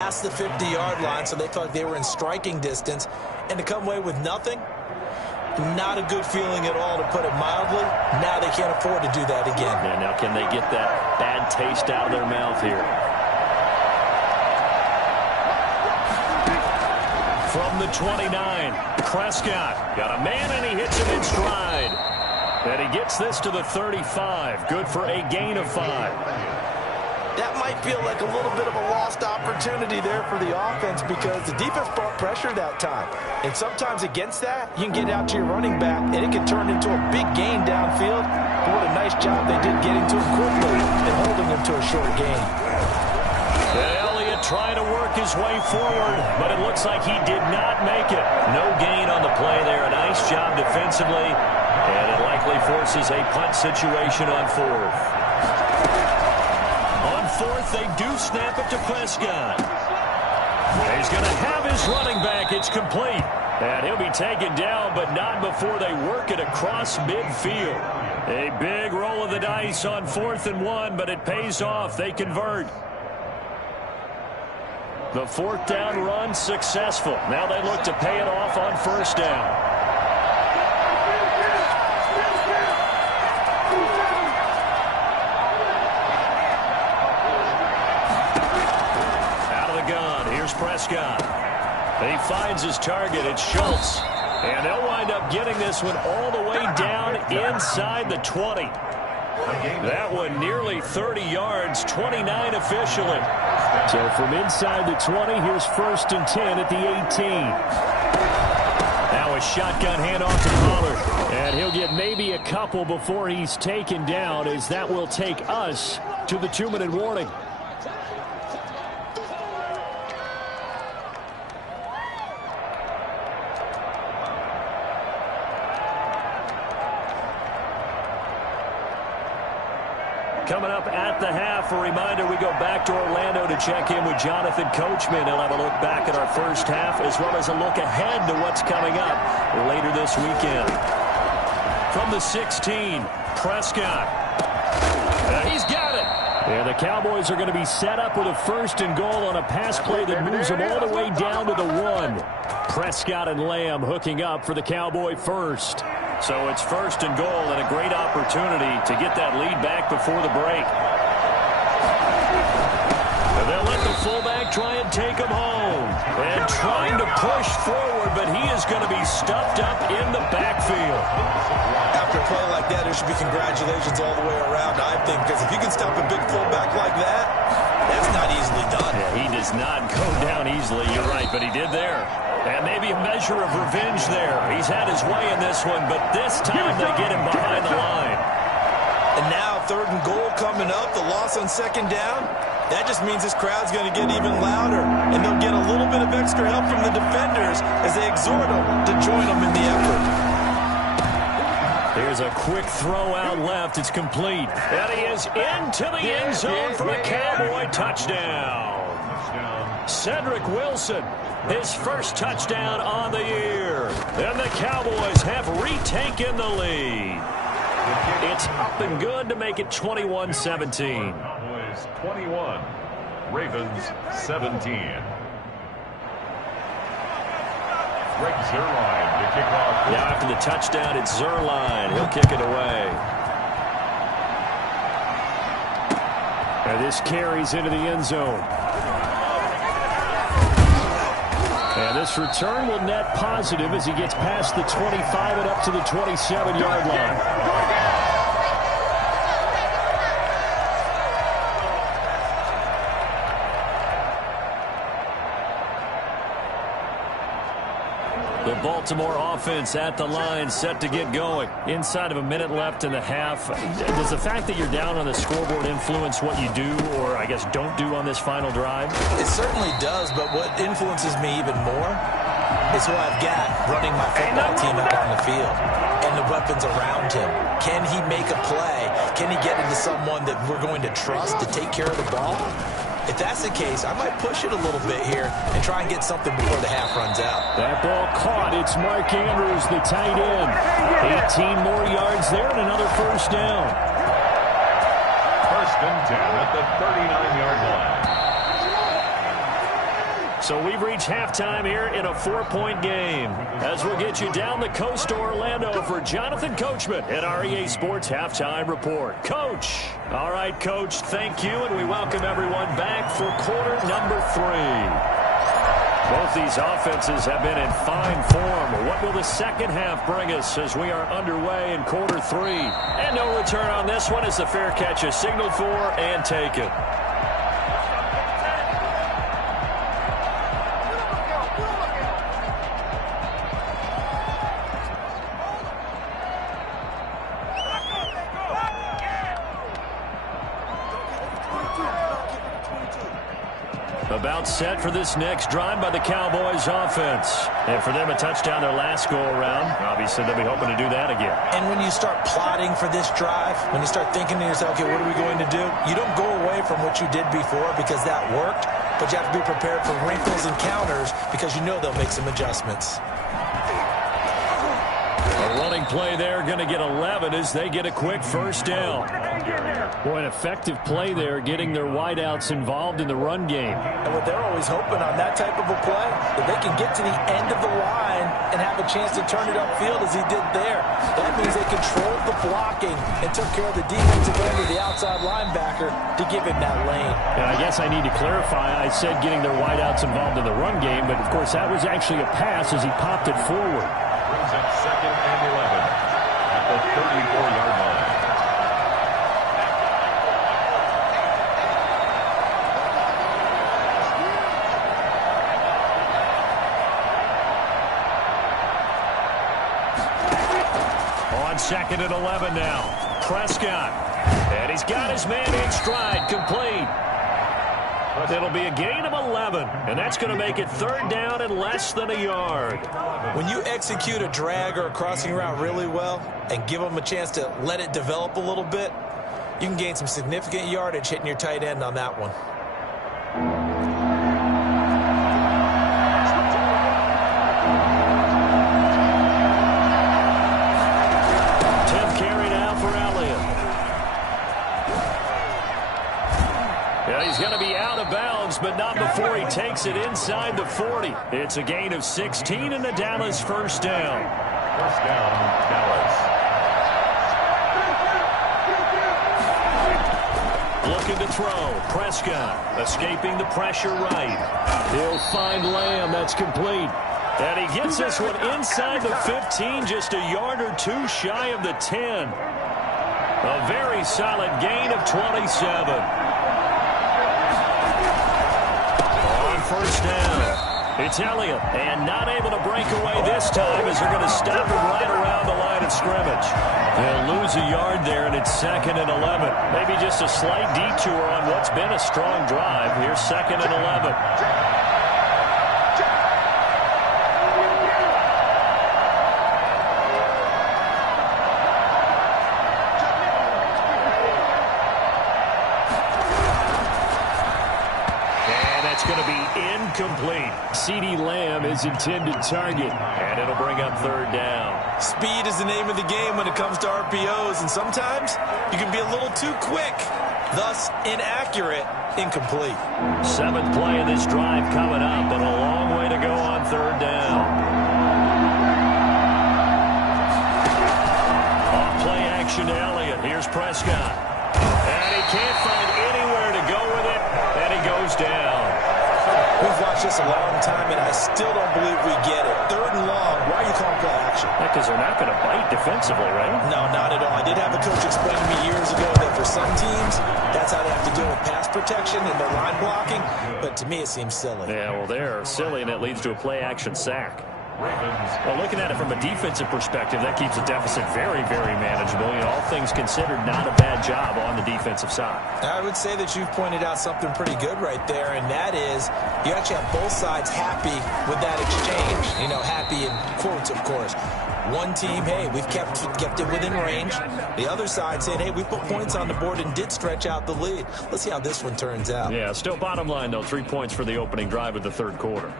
past the 50-yard line, so they felt like they were in striking distance. And to come away with nothing, not a good feeling at all, to put it mildly. Now they can't afford to do that again. Yeah, now can they get that bad taste out of their mouth here? From the 29, Prescott got a man, and he hits him in stride. And he gets this to the 35. Good for a gain of 5. That might feel like a little bit of a lost opportunity there for the offense, because the defense brought pressure that time. And sometimes against that, you can get out to your running back, and it can turn into a big gain downfield. But what a nice job they did getting to him quickly and holding him to a short gain. Elliott trying to work his way forward, but it looks like he did not make it. No gain on the play there. A nice job defensively, and it likely forces a punt situation on 4th. On 4th, they do snap it to Prescott. He's going to have his running back. It's complete. And he'll be taken down, but not before they work it across midfield. A big roll of the dice on 4th and 1, but it pays off. They convert. The 4th down run successful. Now they look to pay it off on 1st down. Prescott. He finds his target. It's Schultz. And they'll wind up getting this one all the way down inside the 20. That one nearly 30 yards, 29 officially. So from inside the 20, here's 1st and 10 at the 18. Now a shotgun handoff to Pollard. And he'll get maybe a couple before he's taken down, as that will take us to the 2-minute warning. Coming up at the half, a reminder, we go back to Orlando to check in with Jonathan Coachman. He'll have a look back at our first half, as well as a look ahead to what's coming up later this weekend. From the 16, Prescott. He's got it. And the Cowboys are going to be set up with a 1st and goal on a pass play that moves them all the way down to the 1. Prescott and Lamb hooking up for the Cowboy first. So it's 1st and goal, and a great opportunity to get that lead back before the break. And they'll let the fullback try and take him home. And trying to push forward, but he is going to be stuffed up in the backfield. After a play like that, there should be congratulations all the way around, I think, because if you can stop a big fullback like that, that's not easily done. Yeah, he does not go down easily, you're right, but he did there. And maybe a measure of revenge there. He's had his way in this one, but this time they get him behind the line. And now 3rd and goal coming up, the loss on 2nd down. That just means this crowd's going to get even louder, and they'll get a little bit of extra help from the defenders as they exhort them to join them in the effort. There's a quick throw out left. It's complete. And he is into the end zone for a Cowboy touchdown. Cedric Wilson, his first touchdown on the year. And the Cowboys have retaken the lead. It's up and good to make it 21-17. Cowboys 21, Ravens 17. Greg Zuerlein to kick off. Now after the touchdown, it's Zuerlein. He'll kick it away. And this carries into the end zone. And this return will net positive as he gets past the 25 and up to the 27-yard line. The Baltimore offense at the line, set to get going. Inside of a minute left in the half. Does the fact that you're down on the scoreboard influence what you do, or I guess don't do on this final drive? It certainly does, but what influences me even more is who I've got running my football team out on the field and the weapons around him. Can he make a play? Can he get into someone that we're going to trust to take care of the ball? If that's the case, I might push it a little bit here and try and get something before the half runs out. That ball caught. It's Mark Andrews, the tight end. 18 more yards there and another 1st down. 1st and 10 at the 39-yard line. So we've reached halftime here in a 4-point game. As we'll get you down the coast to Orlando for Jonathan Coachman at our EA Sports Halftime Report. Coach. All right, Coach, thank you, and we welcome everyone back for quarter number 3. Both these offenses have been in fine form. What will the second half bring us as we are underway in quarter 3? And no return on this one as the fair catch is signaled for and taken. About set for this next drive by the Cowboys offense. And for them, a touchdown their last go-around. Obviously, they'll be hoping to do that again. And when you start plotting for this drive, when you start thinking to yourself, okay, what are we going to do? You don't go away from what you did before because that worked, but you have to be prepared for wrinkles and counters because you know they'll make some adjustments. A running play there, going to get 11 as they get a quick first down. Boy, an effective play there, getting their wideouts involved in the run game. And what they're always hoping on that type of a play, that they can get to the end of the line and have a chance to turn it upfield as he did there. That means they controlled the blocking and took care of the defensive end of the outside linebacker to give him that lane. And I guess I need to clarify, I said getting their wideouts involved in the run game, but of course that was actually a pass as he popped it forward. Brings up 2nd and 11 at the 34-yard line. On 2nd and 11 now. Prescott. And he's got his man in stride, complete. It'll be a gain of 11, and that's going to make it 3rd down and less than a yard. When you execute a drag or a crossing route really well and give them a chance to let it develop a little bit, you can gain some significant yardage hitting your tight end on that one. He's going to be out of bounds, but not before he takes it inside the 40. It's a gain of 16 and a Dallas first down. First down, Dallas. Looking to throw. Prescott escaping the pressure right. He'll find Lamb. That's complete. And he gets this one inside the 15, just a yard or two shy of the 10. A very solid gain of 27. First down. It's Elliott, and not able to break away this time as they're going to stop him right around the line of scrimmage. They'll lose a yard there, and it's 2nd and 11. Maybe just a slight detour on what's been a strong drive. Here's 2nd and 11. Going to be incomplete. CeeDee Lamb is intended target, and it'll bring up 3rd down. Speed is the name of the game when it comes to RPOs, and sometimes you can be a little too quick, thus inaccurate, incomplete. 7th play of this drive coming up, but a long way to go on 3rd down. On play action to Elliott. Here's Prescott. And he can't find anywhere to go with it, and he goes down. We've watched this a long time, and I still don't believe we get it. 3rd and long. Why are you calling play action? Because they're not going to bite defensively, right? No, not at all. I did have a coach explain to me years ago that for some teams, that's how they have to deal with pass protection and their line blocking. But to me, it seems silly. Yeah, well, they're silly, and it leads to a play action sack. Well, looking at it from a defensive perspective, that keeps the deficit very, very manageable. You know, all things considered, not a bad job on the defensive side. I would say that you've pointed out something pretty good right there, and that is you actually have both sides happy with that exchange. You know, happy in quotes, of course. One team, hey, we've kept it within range. The other side saying, hey, we put points on the board and did stretch out the lead. Let's see how this one turns out. Yeah, still bottom line, though, 3 points for the opening drive of the 3rd quarter.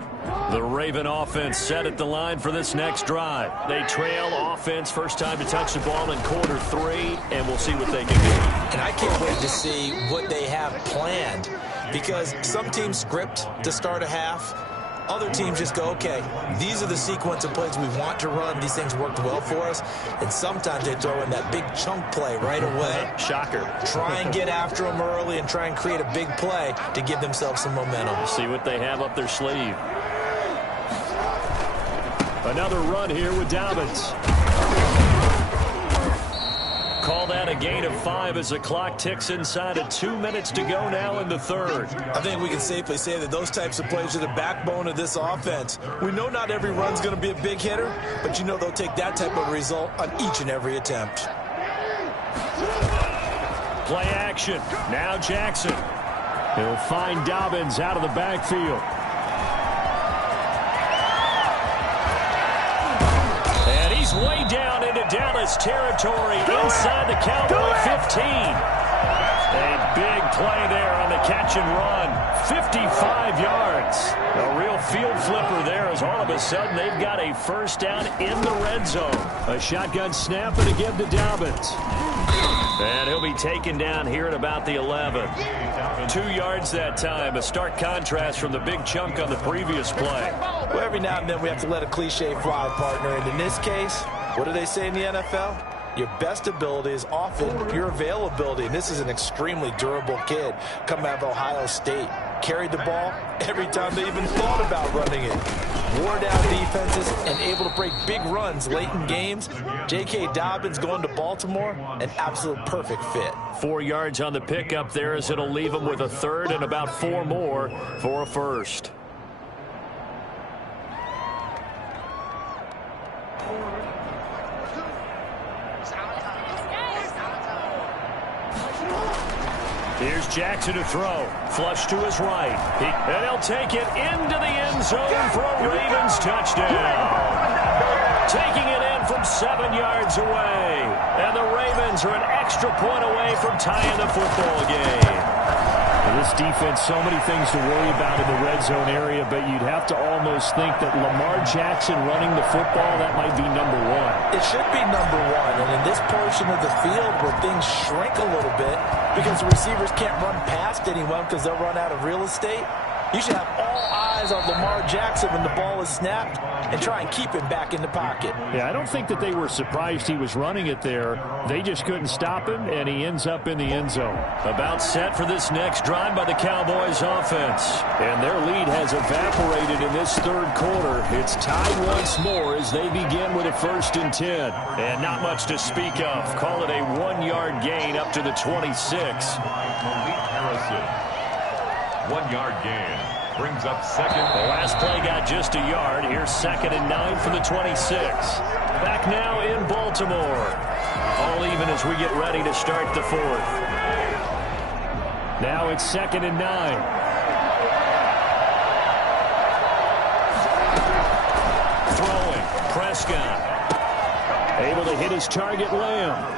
The Raven offense set at the line for this next drive. They trail offense, first time to touch the ball in quarter 3, and we'll see what they can do. And I can't wait to see what they have planned, because some teams script to start a half. Other teams just go, okay, these are the sequence of plays we want to run. These things worked well for us. And sometimes they throw in that big chunk play right away. Shocker. Try and get after them early and try and create a big play to give themselves some momentum. See what they have up their sleeve. Another run here with Dobbins. Call that a gain of 5 as the clock ticks inside of 2 minutes to go now in the third. I think we can safely say that those types of plays are the backbone of this offense. We know not every run's going to be a big hitter, but you know they'll take that type of result on each and every attempt. Play action. Now Jackson. He'll find Dobbins out of the backfield. And he's way down into Dallas territory inside the Cowboy 15. A big play there on the catch and run. 55 yards. A real field flipper there as all of a sudden they've got a first down in the red zone. A shotgun snap and again to Dobbins. And he'll be taken down here at about the 11. 2 yards that time. A stark contrast from the big chunk on the previous play. Well, every now and then we have to let a cliche fly, partner. And in this case, what do they say in the NFL? Your best ability is often your availability. And this is an extremely durable kid coming out of Ohio State. Carried the ball every time they even thought about running it. Wore down defenses and able to break big runs late in games. J.K. Dobbins going to Baltimore, an absolute perfect fit. 4 yards on the pickup there as it'll leave him with a third and about 4 more for a first. Here's Jackson to throw. Flush to his right. And he'll take it into the end zone for a Ravens touchdown. Taking it in from 7 yards away. And the Ravens are an extra point away from tying the football game. This defense, so many things to worry about in the red zone area, but you'd have to almost think that Lamar Jackson running the football, that might be number 1. It should be number 1, and in this portion of the field where things shrink a little bit because the receivers can't run past anyone because they'll run out of real estate, you should have all eyes on Lamar Jackson when the ball is snapped and try and keep him back in the pocket. Yeah, I don't think that they were surprised he was running it there. They just couldn't stop him, and he ends up in the end zone. About set for this next drive by the Cowboys offense. And their lead has evaporated in this third quarter. It's tied once more as they begin with a 1st and 10. And not much to speak of. Call it a 1-yard gain up to the 26. Harrison. 1-yard gain. Brings up second. The last play got just a yard. Here's 2nd and 9 for the 26. Back now in Baltimore. All even as we get ready to start the 4th. Now it's 2nd and 9. Throwing. Prescott. Able to hit his target, Lamb.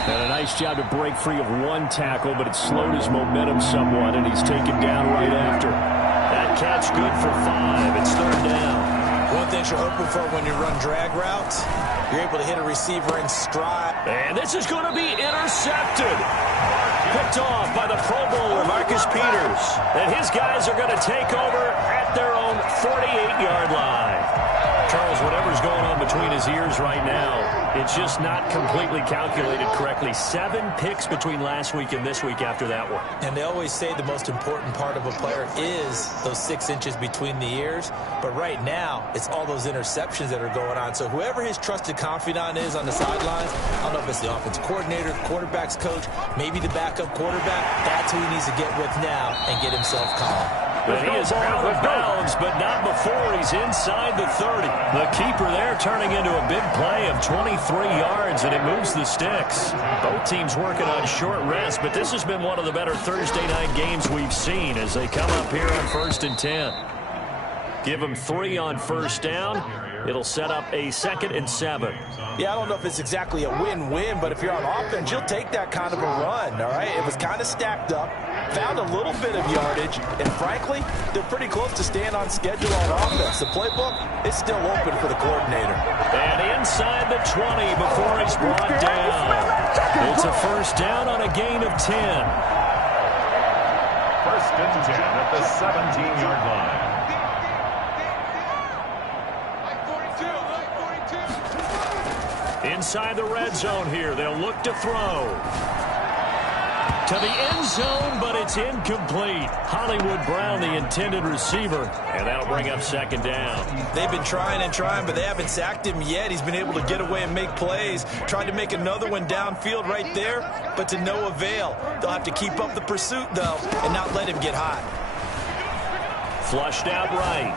And a nice job to break free of 1 tackle, but it slowed his momentum somewhat, and he's taken down right after. That catch good for 5. It's 3rd down. One thing you're hoping for when you run drag routes, you're able to hit a receiver in stride. And this is going to be intercepted. Picked off by the Pro Bowler, Marcus Peters. And his guys are going to take over at their own 48-yard line. Charles, whatever's going on between his ears right now, it's just not completely calculated correctly. 7 picks between last week and this week after that one. And they always say the most important part of a player is those 6 inches between the ears. But right now, it's all those interceptions that are going on. So whoever his trusted confidant is on the sidelines, I don't know if it's the offensive coordinator, quarterback's coach, maybe the backup quarterback, that's who he needs to get with now and get himself calm. But he is out of bounds, but not before he's inside the 30. The keeper there turning into a big play of 23 yards, and it moves the sticks. Both teams working on short rest, but this has been one of the better Thursday night games we've seen as they come up here on 1st and 10. Give them 3 on 1st down. It'll set up a 2nd and 7. Yeah, I don't know if it's exactly a win-win, but if you're on offense, you'll take that kind of a run, all right? It was kind of stacked up, found a little bit of yardage, and frankly, they're pretty close to staying on schedule on offense. The playbook is still open for the coordinator. And inside the 20 before he's brought down. It's a 1st down on a gain of 10. 1st and 10 at the 17-yard line. inside the red zone here. They'll look to throw. To the end zone, but it's incomplete. Hollywood Brown, the intended receiver, and that'll bring up second down. They've been trying and trying, but they haven't sacked him yet. He's been able to get away and make plays. Tried to make another one downfield right there, but to no avail. They'll have to keep up the pursuit, though, and not let him get hot. Flushed out right.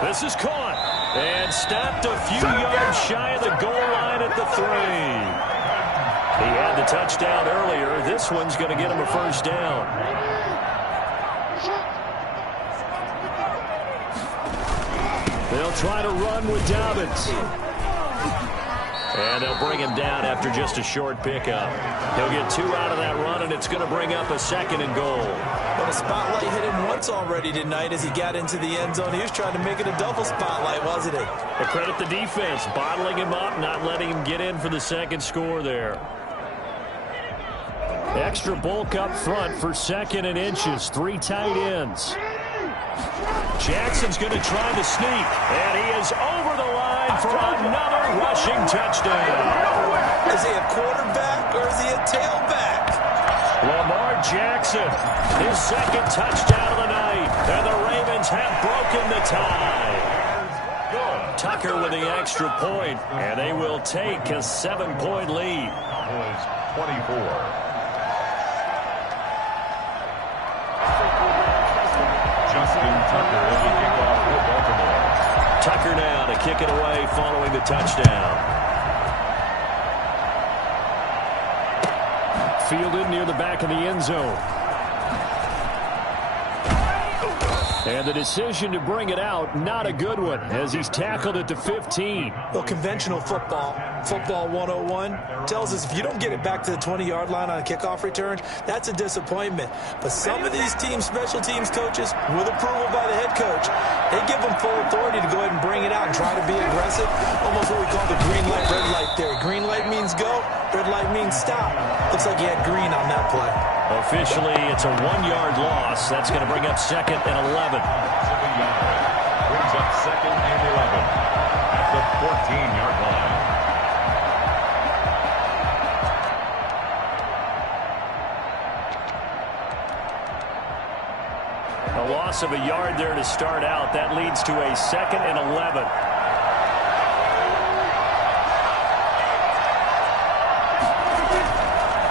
This is caught and stopped a few yards shy of the goal line at the 3. He had the touchdown earlier. This one's going to get him a first down. They'll try to run with Dobbins. And they'll bring him down after just a short pickup. He'll get 2 out of that run, and it's going to bring up a 2nd and goal. But a spotlight hit him once already tonight as he got into the end zone. He was trying to make it a double spotlight, wasn't he? But credit the defense, bottling him up, not letting him get in for the second score there. Extra bulk up front for 2nd and inches. 3 tight ends. Jackson's going to try the sneak, and he is over the line for another rushing touchdown. Is he a quarterback or is he a tailback? Lamar Jackson, his 2nd touchdown of the night, and the Ravens have broken the tie. Tucker with the extra point, and they will take a 7-point lead. 24. Tucker with the kickoff for Baltimore. Tucker now to kick it away following the touchdown. Fielded near the back of the end zone. And the decision to bring it out, not a good one, as he's tackled at the 15. Well, conventional football 101, tells us if you don't get it back to the 20-yard line on a kickoff return, that's a disappointment. But some of these teams, special teams coaches, with approval by the head coach, they give them full authority to go ahead and bring it out and try to be aggressive. Almost what we call the green light, red light theory. Green light means go, red light means stop. Looks like he had green on that play. Officially, it's a 1-yard loss. That's going to bring up 2nd and 11. Brings up 2nd and 11 at the 14-yard line. A loss of a yard there to start out. That leads to a 2nd and 11.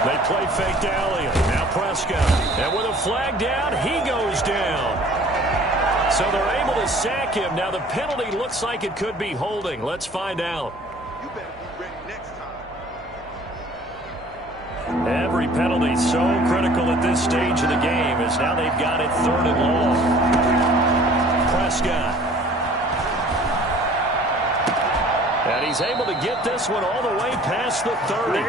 They play fake to Elliott. Now Prescott. And with a flag down, he goes down. So they're able to sack him. Now the penalty looks like it could be holding. Let's find out. You better be ready next time. Every penalty so critical at this stage of the game as now they've got it 3rd and long. Prescott. And he's able to get this one all the way past the 30.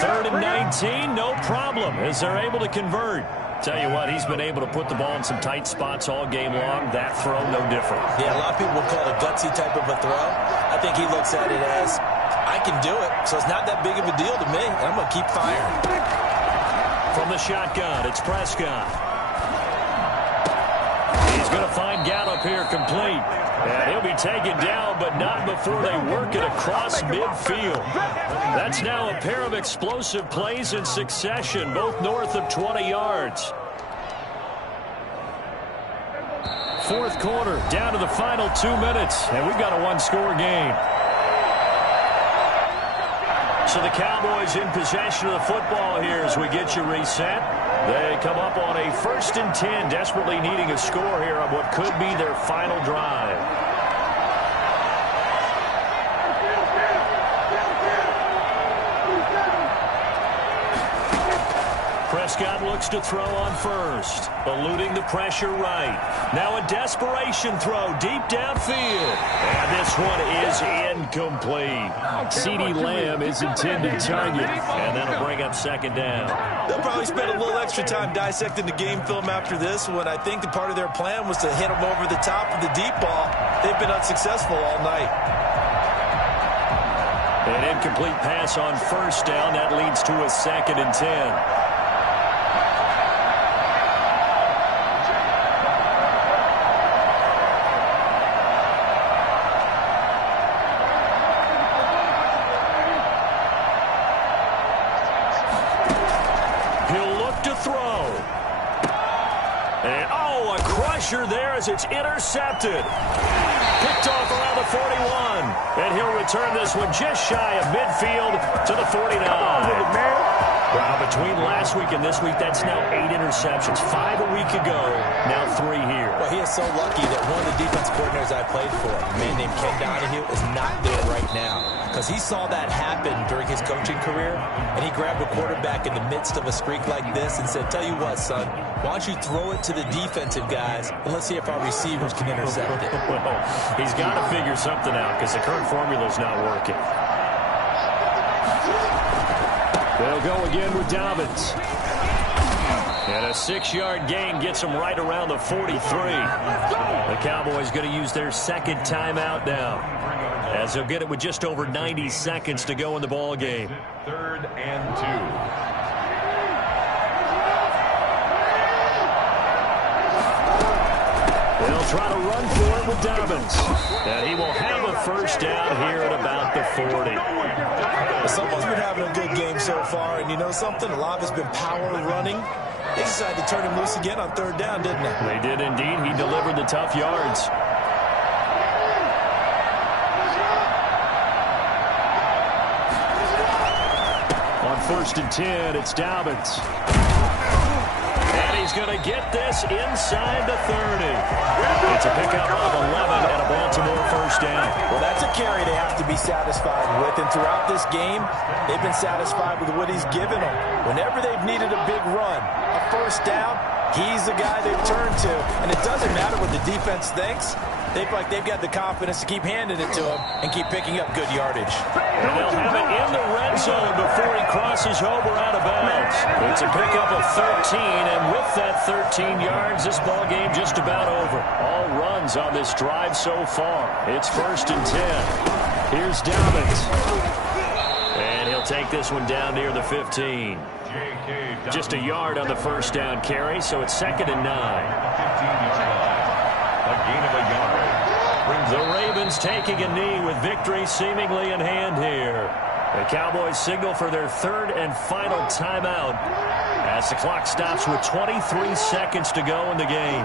3rd and 19, no problem, as they're able to convert. Tell you what, he's been able to put the ball in some tight spots all game long. That throw, no different. Yeah, a lot of people would call it a gutsy type of a throw. I think he looks at it as, I can do it, so it's not that big of a deal to me. I'm going to keep firing. From the shotgun, it's Prescott. He's going to find Gallup here complete. And he'll be taken down, but not before they work it across midfield. That's now a pair of explosive plays in succession, both north of 20 yards. 4th quarter, down to the final 2 minutes, and we've got a 1-score game. So the Cowboys in possession of the football here as we get you reset. They come up on a 1st and 10, desperately needing a score here on what could be their final drive. Prescott looks to throw on first, eluding the pressure right. Now a desperation throw deep downfield. And this one is incomplete. CeeDee Lamb is intended target, and that'll bring up 2nd down. They'll probably spend a little extra time dissecting the game film after this one. I think the part of their plan was to hit them over the top of the deep ball. They've been unsuccessful all night. An incomplete pass on 1st down. That leads to a 2nd and 10. pressure there as it's intercepted. Picked off around the 41. And he'll return this one just shy of midfield to the 49. Well, between last week and this week, that's now 8 interceptions. 5 a week ago, now 3 here. Well, he is so lucky that one of the defense coordinators I played for, a man named Ken Donahue, is not there right now. Because he saw that happen during his coaching career, and he grabbed a quarterback in the midst of a streak like this and said, tell you what, son, why don't you throw it to the defensive guys, and let's see if our receivers can intercept it. Well, he's got to figure something out because the current formula is not working. They'll go again with Dobbins. And a 6-yard gain gets them right around the 43. The Cowboys going to use their second timeout now, as they'll get it with just over 90 seconds to go in the ball game. 3rd and 2. They'll try to run for it with Dobbins. And he will have a first down here at about the 40. Someone's been having a good game so far, and you know something? A lot of it's been power running. They decided to turn him loose again on 3rd down, didn't they? They did indeed. He delivered the tough yards. On 1st and 10, it's Dobbins. And he's going to get this inside the 30. It's a pickup of 11 and a Baltimore first down. Well, that's a carry they have to be satisfied with. And throughout this game, they've been satisfied with what he's given them. Whenever they've needed a big run, a first down, he's the guy they've turned to. And it doesn't matter what the defense thinks. They feel like they've got the confidence to keep handing it to him and keep picking up good yardage. And they'll have it in the red zone before he crosses over out of bounds. It's a pickup of 13, and with that 13 yards, this ball game just about over. All runs on this drive so far. It's 1st and 10. Here's Dobbins. And he'll take this one down near the 15. Just a yard on the first down carry, so it's 2nd and 9. 15-yard line. A gain of a yard. The Ravens taking a knee with victory seemingly in hand here. The Cowboys signal for their 3rd and final timeout as the clock stops with 23 seconds to go in the game.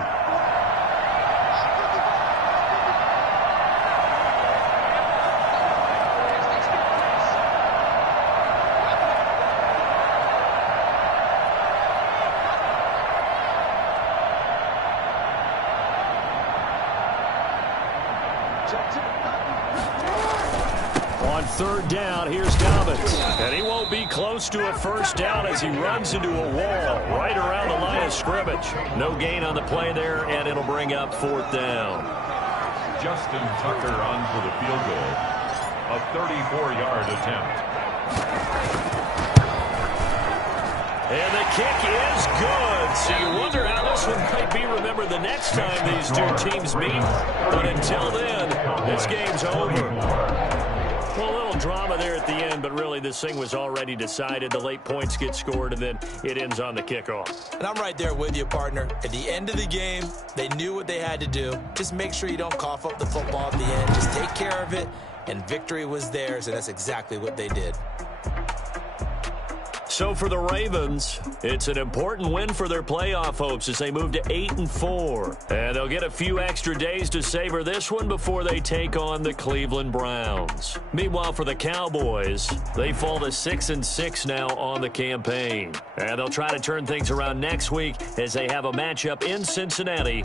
On 3rd down, here's Dobbins. And he won't be close to a first down as he runs into a wall right around the line of scrimmage. No gain on the play there, and it'll bring up 4th down. Justin Tucker on for the field goal. A 34-yard attempt. And the kick is good. So you wonder how this one might be remembered the next time these two teams meet. But until then, this game's over. Well, a little drama there at the end, but really this thing was already decided. The late points get scored, and then it ends on the kickoff. And I'm right there with you, partner. At the end of the game, they knew what they had to do. Just make sure you don't cough up the football at the end. Just take care of it, and victory was theirs, and that's exactly what they did. So for the Ravens, it's an important win for their playoff hopes as they move to 8-4. And they'll get a few extra days to savor this one before they take on the Cleveland Browns. Meanwhile, for the Cowboys, they fall to 6-6 now on the campaign. And they'll try to turn things around next week as they have a matchup in Cincinnati.